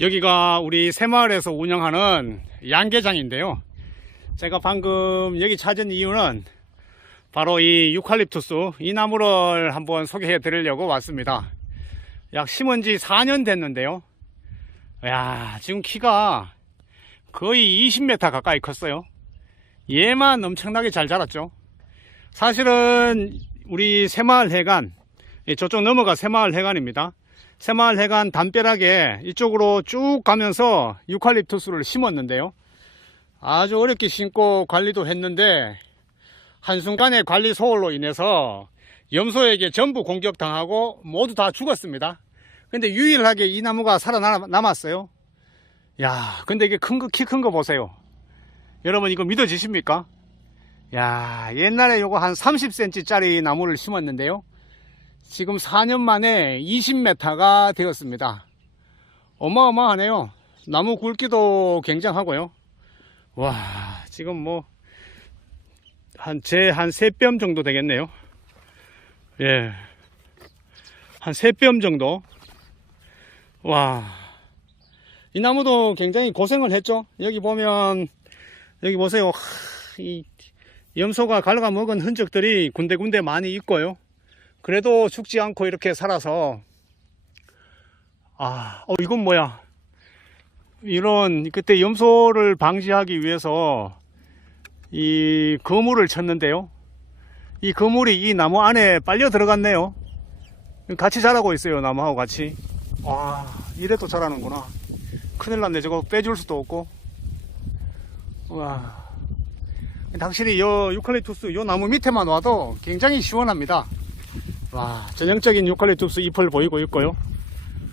여기가 우리 새마을에서 운영하는 양계장인데요. 제가 방금 여기 찾은 이유는 바로 이 유칼립투스 이 나무를 한번 소개해 드리려고 왔습니다. 약 심은 지 4년 됐는데요. 야, 지금 키가 거의 20m 가까이 컸어요. 얘만 엄청나게 잘 자랐죠. 사실은 우리 새마을 해관, 예, 저쪽 넘어가 새마을 해관입니다. 새마을 해관 담벼락에 이쪽으로 쭉 가면서 유칼립투스를 심었는데요. 아주 어렵게 심고 관리도 했는데 한순간에 관리 소홀로 인해서 염소에게 전부 공격당하고 모두 다 죽었습니다. 근데 유일하게 이 나무가 살아남았어요. 야, 근데 이게 큰 거, 키 큰 거 보세요. 여러분 이거 믿어지십니까? 야, 옛날에 요거 한 30cm 짜리 나무를 심었는데요. 지금 4년 만에 20m가 되었습니다. 어마어마하네요. 나무 굵기도 굉장하고요. 와, 지금 뭐, 한, 제한세뼘 정도 되겠네요. 예. 한세뼘 정도. 와. 이 나무도 굉장히 고생을 했죠. 여기 보면, 여기 보세요. 하, 이 염소가 갈가 먹은 흔적들이 군데군데 많이 있고요. 그래도 죽지 않고 이렇게 살아서, 아, 어, 이건 뭐야. 이런, 그때 염소를 방지하기 위해서 이 거물을 쳤는데요. 이 거물이 이 나무 안에 빨려 들어갔네요. 같이 자라고 있어요, 나무하고 같이. 와, 이래도 자라는구나. 큰일 났네. 저거 빼줄 수도 없고. 와. 확실히 요 유칼립투스 요 나무 밑에만 와도 굉장히 시원합니다. 와, 전형적인 유칼립투스 잎을 보이고 있고요.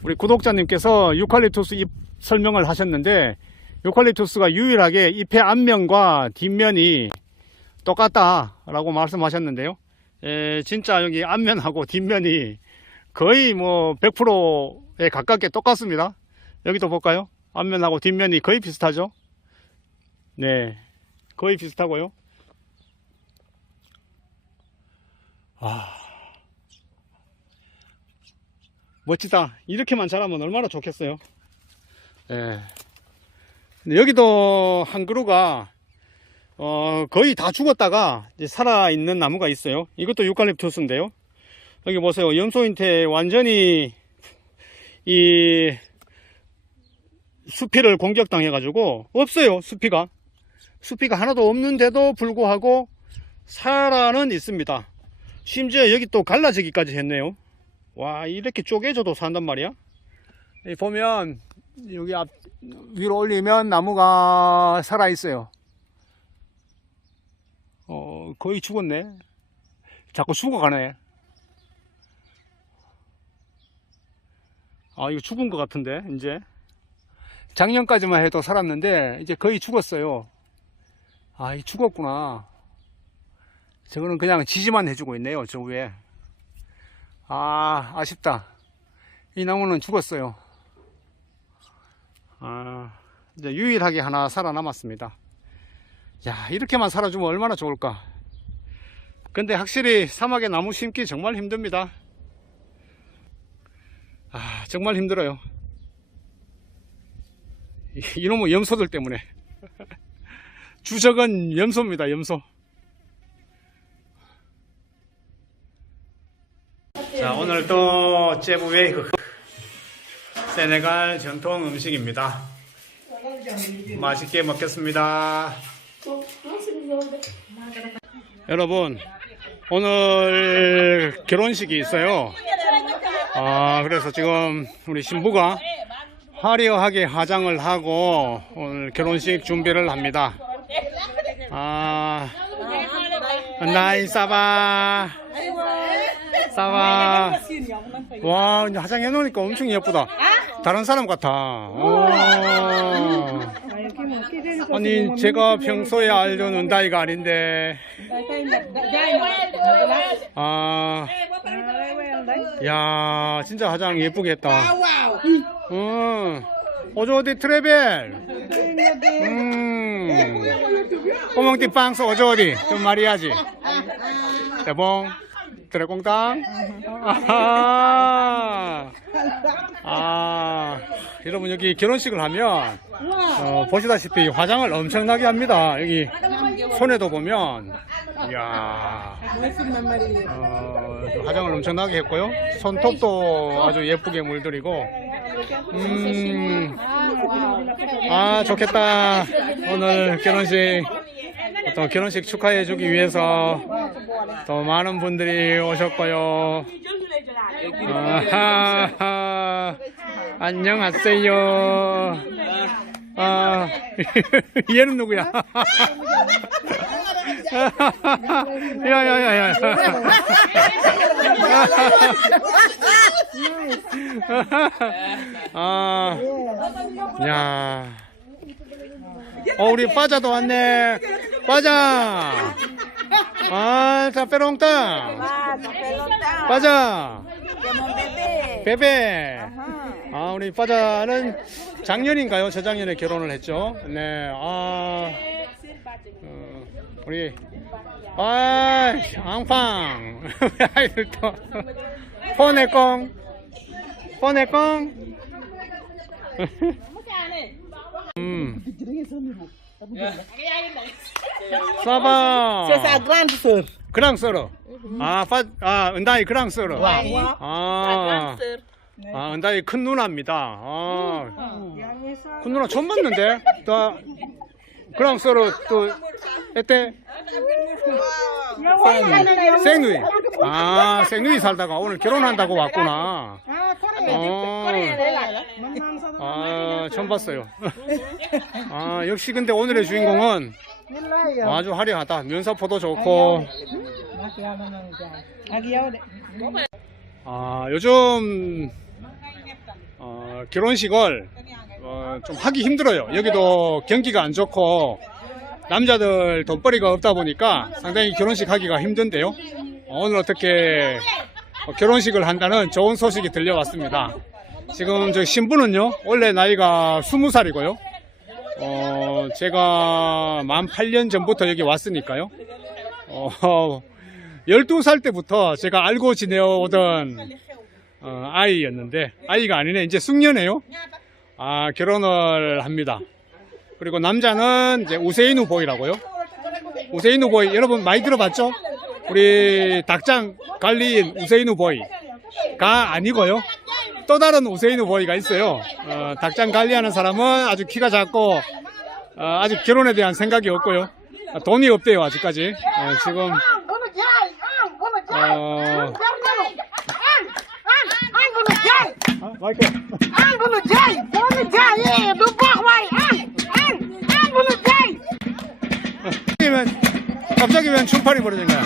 우리 구독자님께서 유칼립투스 잎 설명을 하셨는데 유칼립투스가 유일하게 잎의 앞면과 뒷면이 똑같다라고 말씀하셨는데요. 에, 진짜 여기 앞면하고 뒷면이 거의 뭐 100%에 가깝게 똑같습니다. 여기도 볼까요? 앞면하고 뒷면이 거의 비슷하죠? 네. 거의 비슷하고요. 아. 멋지다. 이렇게만 자라면 얼마나 좋겠어요. 예. 근데 여기도 한 그루가 어, 거의 다 죽었다가 살아있는 나무가 있어요. 이것도 유칼립투스인데요. 여기 보세요. 염소인테 완전히 이 수피를 공격당해 가지고 없어요. 수피가. 수피가 하나도 없는데도 불구하고 살아는 있습니다. 심지어 여기 또 갈라지기까지 했네요. 와, 이렇게 쪼개져도 산단 말이야. 여기 보면 여기 앞 위로 올리면 나무가 살아 있어요. 어, 거의 죽었네. 자꾸 죽어가네. 아, 이거 죽은 것 같은데, 이제. 작년까지만 해도 살았는데, 이제 거의 죽었어요. 아, 이 죽었구나. 저거는 그냥 지지만 해주고 있네요, 저 위에. 아, 아쉽다. 이 나무는 죽었어요. 아, 이제 유일하게 하나 살아남았습니다. 야, 이렇게만 살아주면 얼마나 좋을까. 근데 확실히 사막에 나무 심기 정말 힘듭니다. 아, 정말 힘들어요. 이- 이놈의 염소들 때문에. 주적은 염소입니다, 염소. 자, 오늘 또 제부웨이크. 세네갈 전통 음식입니다. 맛있게 먹겠습니다. 여러분, 오늘 결혼식이 있어요. 아, 그래서 지금 우리 신부가 화려하게 화장을 하고 오늘 결혼식 준비를 합니다. 아, 나이 사바. 사바. 와, 이제 화장해 놓으니까 엄청 예쁘다. 다른 사람 같아. 오. 아니, 제가 평소에 알려는 나이가 아닌데. 아, 야, 진짜 화장 예쁘게 했다. 응. 어저 어디 트래벨. 음. 꼬멍띠 빵서 어저 어디. 좀 말이야지. 대봉. 아하. 아, 여러분 여기 결혼식을 하면 어, 보시다시피 화장을 엄청나게 합니다. 여기 손에도 보면 이야 어, 화장을 엄청나게 했고요. 손톱도 아주 예쁘게 물들이고 음, 아 좋겠다. 오늘 결혼식 또 결혼식 축하해 주기 위해서 또 많은 분들이 오셨고요. 안녕하세요. 아, 얘는 누구야? 야야야야. 아, 야. 어, 우리 빠자도 왔네. 빠자. 아, tao. 빠자. 베베. 아, 우리 빠자는 작년인가요? 저작년에 결혼을 했죠. 네, 아, 어, 우리, 아, 앙팡. 아이들 또, 포네꽁. 포네꽁. 음. 사바. C'est sa grande sœur. 그랑 썰어. 아, 파, 아, 은다이 그랑 썰어. 아. 아, 은다이 큰 누나입니다. 아, 큰 누나 처음 봤는데? 또, 그랑 썰어, 또, 에때? 생누이. 아, 생누이 살다가 오늘 결혼한다고 왔구나. 어, 아, 처음 봤어요. 아, 역시 근데 오늘의 주인공은 아주 화려하다. 면사포도 좋고. 아, 요즘 어, 결혼식을 어, 좀 하기 힘들어요. 여기도 경기가 안 좋고 남자들 돈벌이가 없다 보니까 상당히 결혼식 하기가 힘든데요. 어, 오늘 어떻게 어, 결혼식을 한다는 좋은 소식이 들려왔습니다. 지금 저 신부는요, 원래 나이가 20살이고요. 어, 제가 만 8년 전부터 여기 왔으니까요. 어, 12살 때부터 제가 알고 지내오던 어, 아이였는데 아이가 아니네 이제 숙녀네요. 아 결혼을 합니다. 그리고 남자는 이제 우세인우 보이라고요. 우세인우 보이 여러분 많이 들어봤죠? 우리 닭장 관리인 우세인우 보이가 아니고요. 또 다른 우세인우 보이가 있어요. 어, 닭장 관리하는 사람은 아주 키가 작고 어, 아직 결혼에 대한 생각이 없고요. 아, 돈이 없대요 아직까지. 어, 지금. 어. 아, 갑자기 웬 춤팔이 벌어진 거야?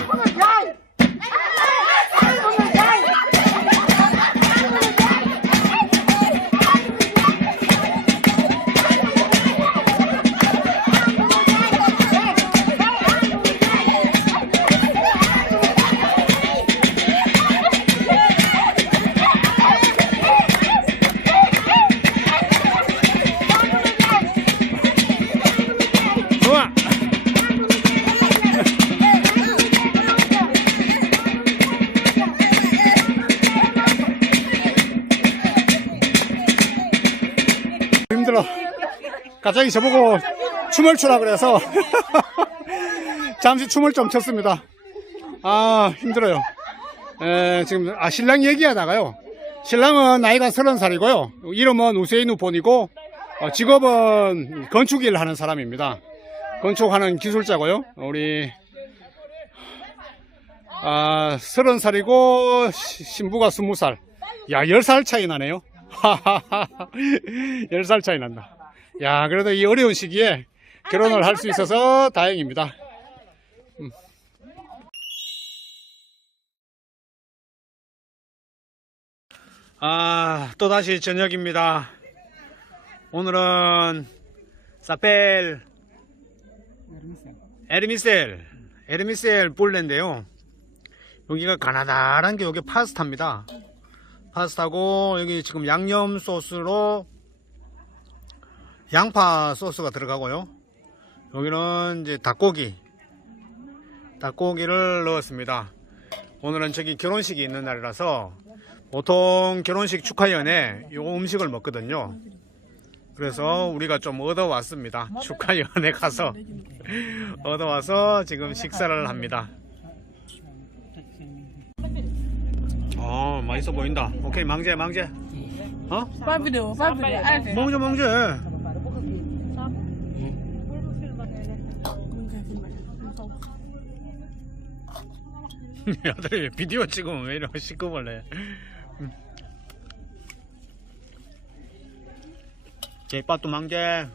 갑자기 저보고 춤을 추라 그래서 잠시 춤을 좀 췄습니다. 아 힘들어요. 에, 지금 아 신랑 얘기하다가요. 신랑은 나이가 서른 살이고요. 이름은 우세인우 본이고 어, 직업은 건축 일을 하는 사람입니다. 건축하는 기술자고요. 우리 아 서른 살이고 시- 신부가 스무 살. 야열살 차이 나네요. 열살 차이 난다. 야 그래도 이 어려운 시기에 결혼을 할 수 있어서 다행입니다. 음. 아, 또다시 저녁입니다. 오늘은 사펠 에르미셀 에르미셀 볼레인데요. 여기가 가나다란 게 여기 파스타입니다. 파스타고 여기 지금 양념 소스로 양파 소스가 들어가고요. 여기는 이제 닭고기 닭고기를 넣었습니다. 오늘은 저기 결혼식이 있는 날이라서 보통 결혼식 축하연에 이 음식을 먹거든요. 그래서 우리가 좀 얻어왔습니다. 축하연에 가서 얻어와서 지금 식사를 합니다. 어 맛있어 보인다. 오케이 망제 망제. 어? Video. Allez. 망제 망제. 아들이 비디오 찍으면 왜 이렇게 시끄벌래? 제빠또 망제.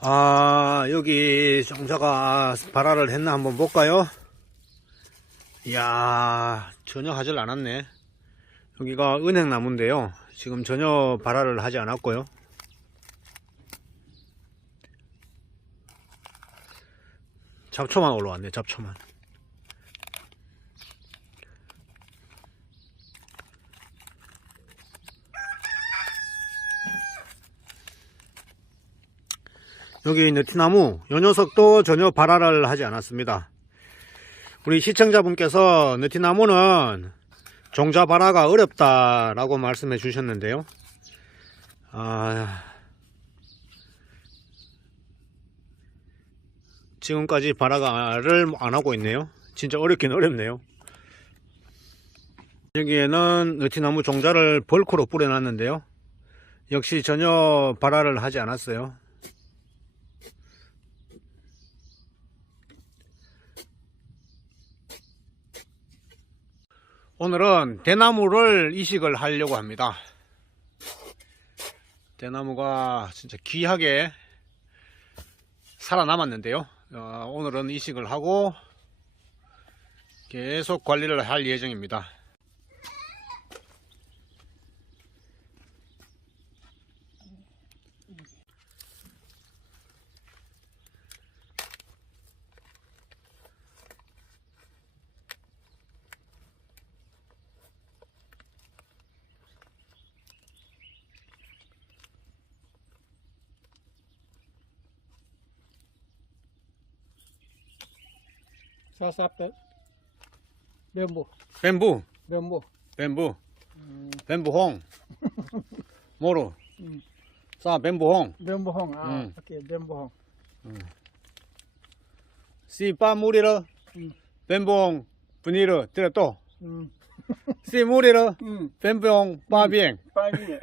아, 여기 종자가 발화를 했나 한번 볼까요? 이야, 전혀 하질 않았네. 여기가 은행나무인데요. 지금 전혀 발화를 하지 않았고요. 잡초만 올라왔네, 잡초만. 여기 느티나무 요 녀석도 전혀 발화를 하지 않았습니다. 우리 시청자분께서 느티나무는 종자 발화가 어렵다라고 말씀해 주셨는데요. 아, 지금까지 발화를 안 하고 있네요. 진짜 어렵긴 어렵네요. 여기에는 느티나무 종자를 벌크로 뿌려놨는데요. 역시 전혀 발화를 하지 않았어요. 오늘은 대나무를 이식을 하려고 합니다. 대나무가 진짜 귀하게 살아남았는데요. 어, 오늘은 이식을 하고 계속 관리를 할 예정입니다. Sasap. Bambu. 뱀부, Bambu. 뱀부, 뱀부홍, 모루, 음. 싸 뱀부홍. Ah, Hmm. okay, bambu hong. 씨빠 무리러, 음. 뱀부홍, 분이러, 들어 또, Hmm. 씨 무리러, Hmm. 뱀부홍, 빠비행. Pagi.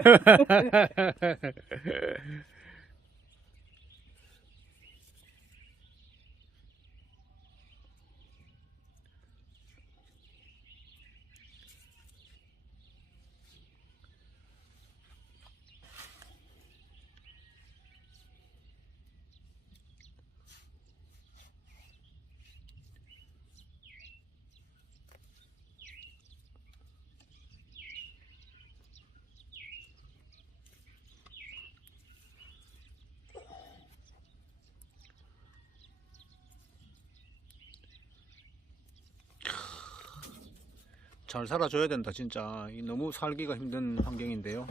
잘 살아줘야 된다 진짜. 이 너무 살기가 힘든 환경인데요.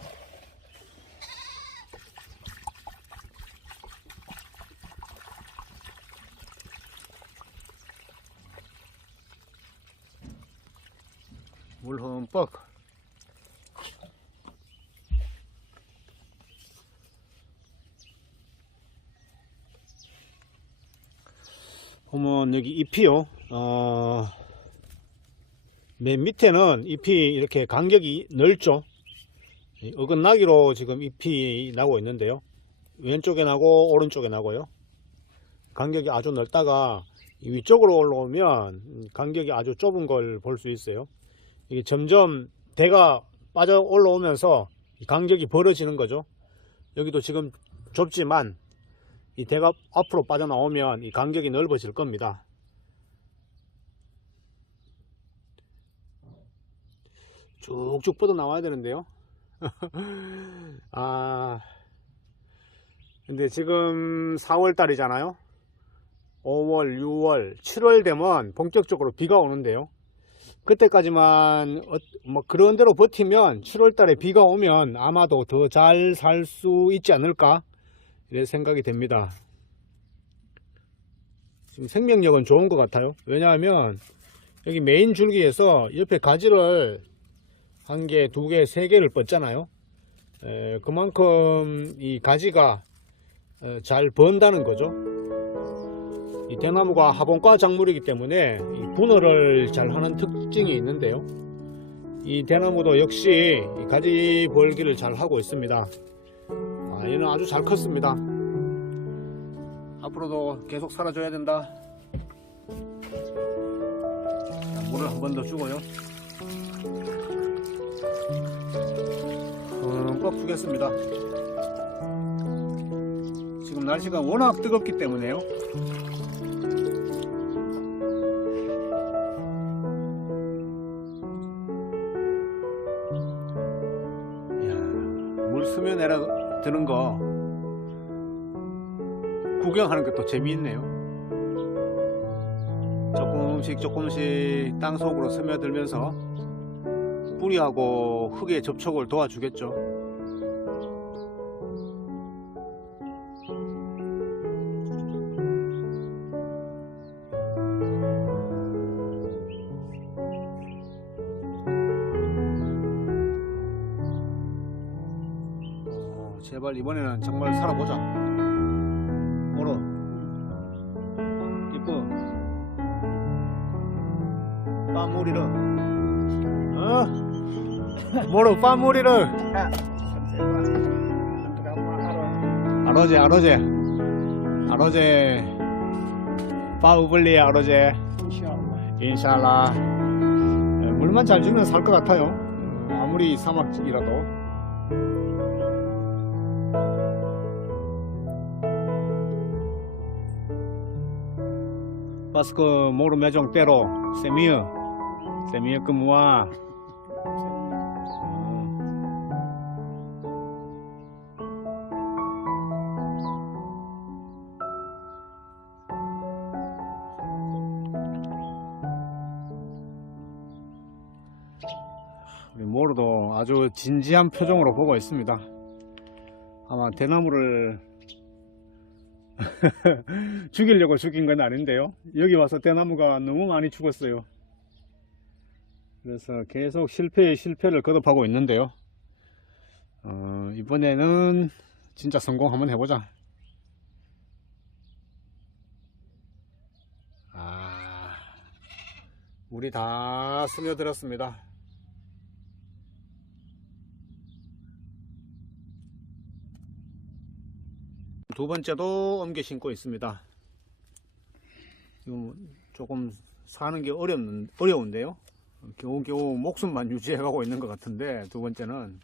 물 흠뻑. 보면 여기 잎이요. 어, 맨 밑에는 잎이 이렇게 간격이 넓죠. 이 어긋나기로 지금 잎이 나고 있는데요. 왼쪽에 나고 오른쪽에 나고요. 간격이 아주 넓다가 이 위쪽으로 올라오면 간격이 아주 좁은 걸 볼 수 있어요. 이게 점점 대가 빠져 올라오면서 이 간격이 벌어지는 거죠. 여기도 지금 좁지만 이 대가 앞으로 빠져나오면 이 간격이 넓어질 겁니다. 쭉쭉 뻗어 나와야 되는데요. 아, 근데 지금 4월 달이잖아요. 5월, 6월, 7월 되면 본격적으로 비가 오는데요. 그때까지만 어, 뭐 그런 대로 버티면 7월 달에 비가 오면 아마도 더 잘 살 수 있지 않을까 이런 생각이 됩니다. 지금 생명력은 좋은 것 같아요. 왜냐하면 여기 메인 줄기에서 옆에 가지를 한 개, 두 개, 세 개를 뻗잖아요. 에, 그만큼 이 가지가 어, 잘 번다는 거죠. 이 대나무가 화분과 작물이기 때문에 이 분열을 잘 하는 특징이 있는데요. 이 대나무도 역시 이 가지 벌기를 잘 하고 있습니다. 아, 얘는 아주 잘 컸습니다. 앞으로도 계속 살아줘야 된다. 자, 물을 한 번 더 주고요. 흠뻑 주겠습니다. 지금 날씨가 워낙 뜨겁기 때문에요. 물 스며내려 드는 거 구경하는 것도 재미있네요. 조금씩 조금씩 땅 속으로 스며들면서 뿌리하고 흙의 접촉을 도와주겠죠. 어, 제발 이번에는 정말 살아보자. 오로 이뻐. 빠무리를 어? 뭐로 빠무리를 아로제 아로제 아로제 빠우블리 아로제 인샬라 예, 물만 잘 주면 살 것 같아요 음, 아무리 moro mejong tero c'est mieux c'est mieux que moi 아주 진지한 표정으로 보고 있습니다. 아마 대나무를 죽이려고 죽인 건 아닌데요. 여기 와서 대나무가 너무 많이 죽었어요. 그래서 계속 실패에 실패를 거듭하고 있는데요. 어, 이번에는 진짜 성공 한번 해보자. 아, 물이 다 스며들었습니다. 두 번째도 옮겨 신고 있습니다. 조금 사는 게 어렵는, 어려운데요. 겨우겨우 목숨만 유지해 가고 있는 것 같은데, 두 번째는.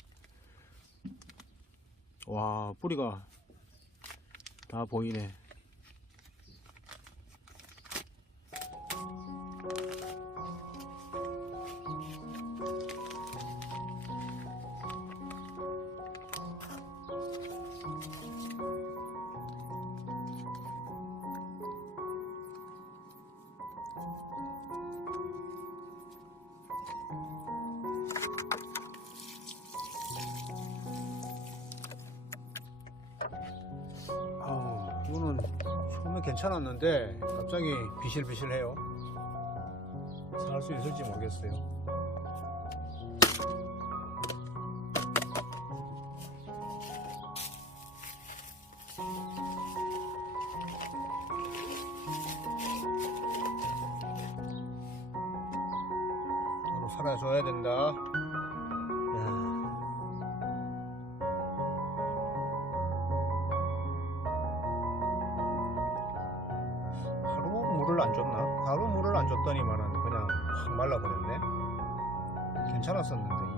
와, 뿌리가 다 보이네. 괜찮았는데 갑자기 비실비실해요. 살 수 있을지 모르겠어요. 줬나? 하루 물을 안 줬더니만은 그냥 확 말라버렸네. 괜찮았었는데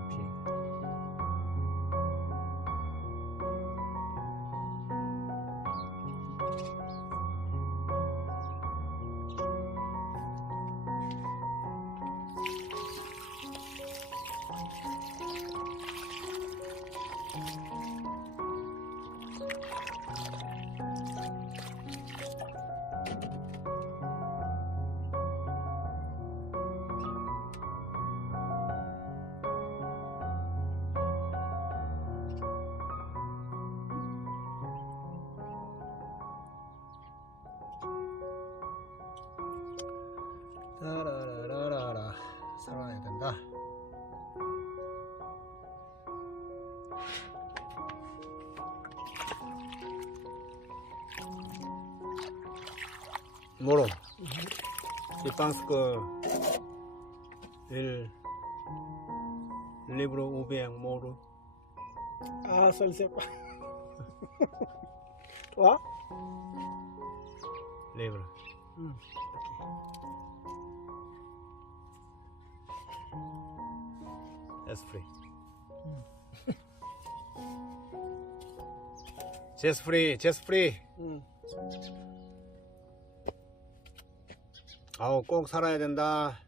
뭐로? 이 방스크 일 리브로 우베양 모루 Ah, salsa. Tua? 리브로 Hmm. That's free. Just free, just free. Hmm. 아우 꼭 살아야 된다.